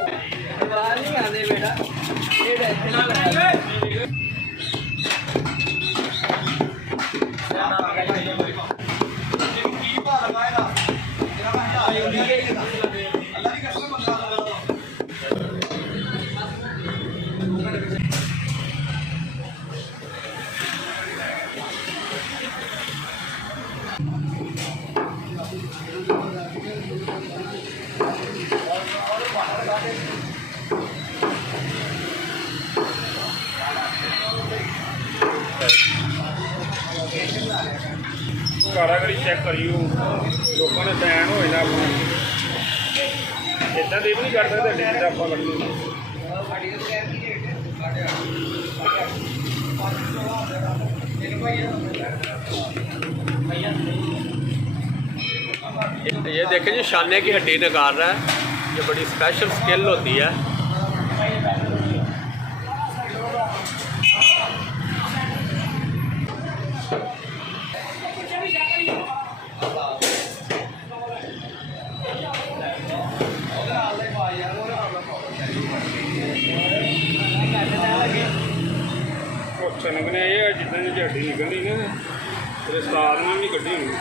नहीं आने बेटा कारागरी चेक करियो लोगों ने बैन हो जाना अपना इतना भी नहीं कर सकते डेट आप करनी ये देखें जी शाने की हड्डी निकाल रहा है। ये बड़ी स्पेशल स्किल होती है। निकने ये जितना जी हड्डी निकलनी ना रिश्तार में भी कड्ढी होनी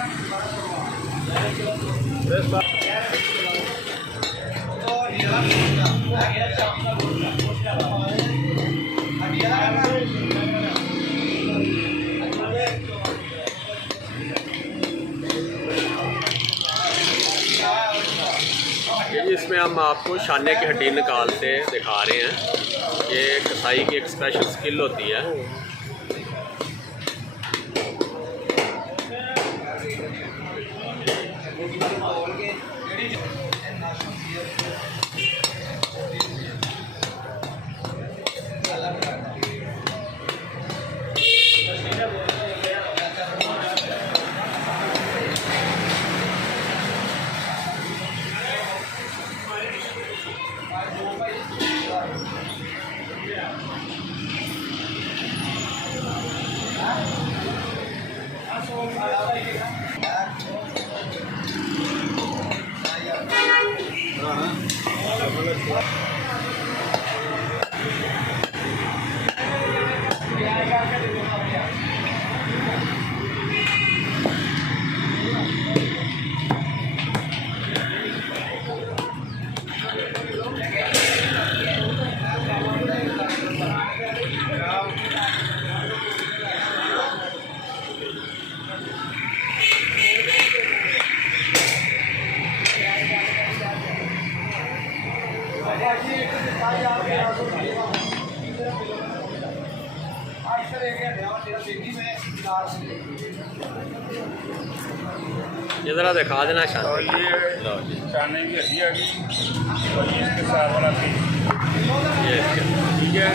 इसमें हम आपको शाने की हड्डी निकालते दिखा रहे हैं। ये कसाई की एक स्पेशल स्किल होती है। ये जरा दिखा देना शान। और ये शाने की हड्डी आ गई और ये इसके साथ वाला पीस ये ठीक है।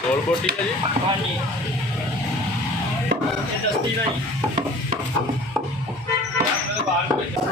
गोल बोटी है जी। हाँ जी ये सस्ती नहीं बाहर